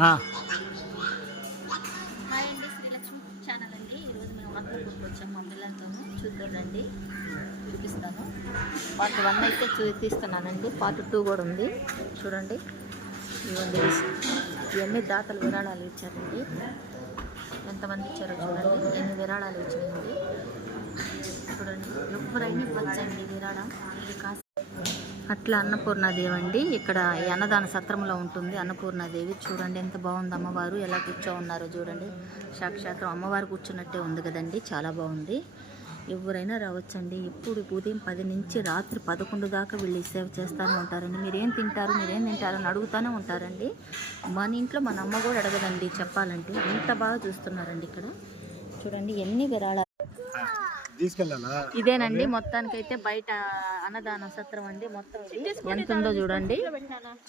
Hi అండి, Srilakshmi channel అండి. ఈరోజు మేము అక్కడికి వచ్చాము మా పిల్లలతోనూ. చూద్దాండి, చూపిస్తాను. పార్ట్ 1 అయితే చూపిస్తున్నానండి. పార్ట్ 2 కూడా ఉంది, చూడండి. ఇవన్నీ దాతలు విరాళాలు ఇచ్చారండి. ఎంతమంది ఇచ్చారో చూడండి. ఎన్ని విరాళాలు ఇచ్చారండి చూడండి. ఎవరైనా ఇవ్వచ్చండి విరాళం. ఇది కాస్త అట్లా అన్నపూర్ణాదేవి అండి. ఇక్కడ ఈ అన్నదాన సత్రంలో ఉంటుంది అన్నపూర్ణాదేవి. చూడండి ఎంత బాగుంది, అమ్మవారు ఎలా కూర్చో ఉన్నారో చూడండి. సాక్షాత్ అమ్మవారు కూర్చున్నట్టే ఉంది కదండి, చాలా బాగుంది. ఎవరైనా రావచ్చండి. ఇప్పుడు ఉదయం 10 నుంచి రాత్రి 11 దాకా వీళ్ళు సేవ చేస్తూనే ఉంటారండి. మీరేం తింటారు అని అడుగుతూనే ఉంటారండి. మన ఇంట్లో మన అమ్మ కూడా అడగదండి చెప్పాలంటే. ఎంత బాగా చూస్తున్నారండి ఇక్కడ. చూడండి ఎన్ని విరాళాలు. ఇదేనండి మొత్తానికైతే బయట అన్నదాన సత్రం అండి. మొత్తం ఎంత ఉందో చూడండి.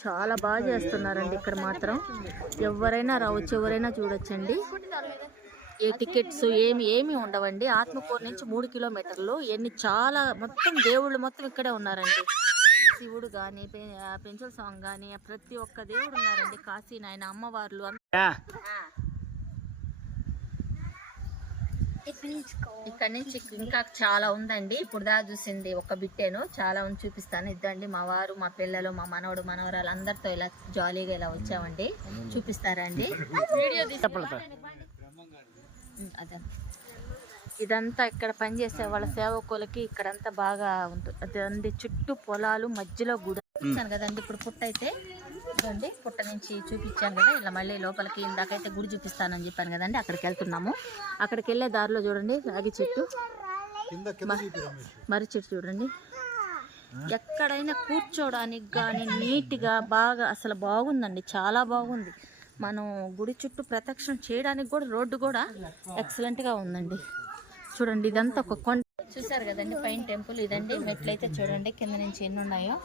చాలా బాగా చేస్తున్నారండి ఇక్కడ మాత్రం. ఎవరైనా రావచ్చు, ఎవరైనా చూడొచ్చండి. ఏ టికెట్స్ ఏమి ఉండవండి. ఆత్మకూరు నుంచి 3 కిలోమీటర్లు. చాలా మొత్తం దేవుళ్ళు మొత్తం ఇక్కడే ఉన్నారండి. శివుడు కానీ, పెంచుల స్వామి కానీ, ప్రతి ఒక్క దేవుడు ఉన్నారండి. కాశీ నాయన, అమ్మవార్లు ఇక్కడ నుంచి ఇంకా చాలా ఉందండి. ఇప్పుడు దా చూసింది ఒక బిట్టేను, చాలా ఉంది. చూపిస్తాను. ఇద్దండి మా వారు, మా పిల్లలు, మా మనవడు మనవరాలు అందరితో ఇలా జాలీగా ఇలా వచ్చామండి. చూపిస్తారా అండి వీడియో అదే. ఇదంతా ఇక్కడ పనిచేసే వాళ్ళ సేవకులకి ఇక్కడంతా బాగా ఉంటుంది. అదండి చుట్టూ పొలాలు, మధ్యలో గుడి చూపించాను కదండి. ఇప్పుడు పుట్ట అయితే ఇదండి, పుట్ట నుంచి చూపించాను కదా. ఇలా మళ్ళీ లోపలికి ఇందాకైతే గుడి చూపిస్తానని చెప్పాను కదండి. అక్కడికి వెళ్తున్నాము. అక్కడికి వెళ్ళే దారిలో చూడండి రాగి చెట్టు, మర్రి చెట్టు చూడండి. ఎక్కడైనా కూర్చోడానికి కానీ నీట్గా బాగా అసలు బాగుందండి, చాలా బాగుంది. మనం గుడి చుట్టూ ప్రదక్షిణ చేయడానికి కూడా రోడ్డు కూడా ఎక్సలెంట్గా ఉందండి. చూడండి ఇదంతా ఒక కొండ. చూసారు కదండి పైన టెంపుల్. ఇదండి మెట్లయితే చూడండి కింద నుంచి ఎన్ని ఉన్నాయో.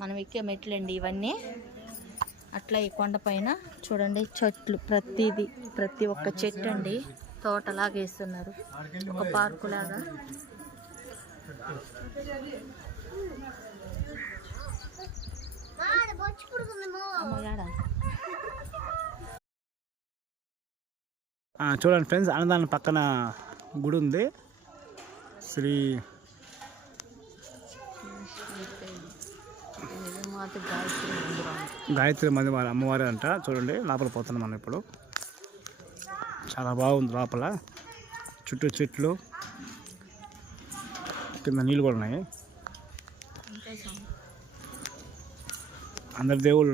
మనం ఎక్కే మెట్లండి ఇవన్నీ. అట్లా ఈ కొండ పైన చూడండి చెట్లు, ప్రతి ఒక్క చెట్టు అండి తోటలాగా వేస్తున్నారు, ఒక పార్కు లాగా. చూడండి ఫ్రెండ్స్, అన్నదానం పక్కన గుడి ఉంది. శ్రీ గాయత్రి మంది వారి అమ్మవారి అంట. చూడండి లోపల పోతున్నాం మనం ఇప్పుడు. చాలా బాగుంది లోపల. చుట్టూ చెట్లు, కింద నీళ్ళు కూడా ఉన్నాయి. అందరు దేవుళ్ళు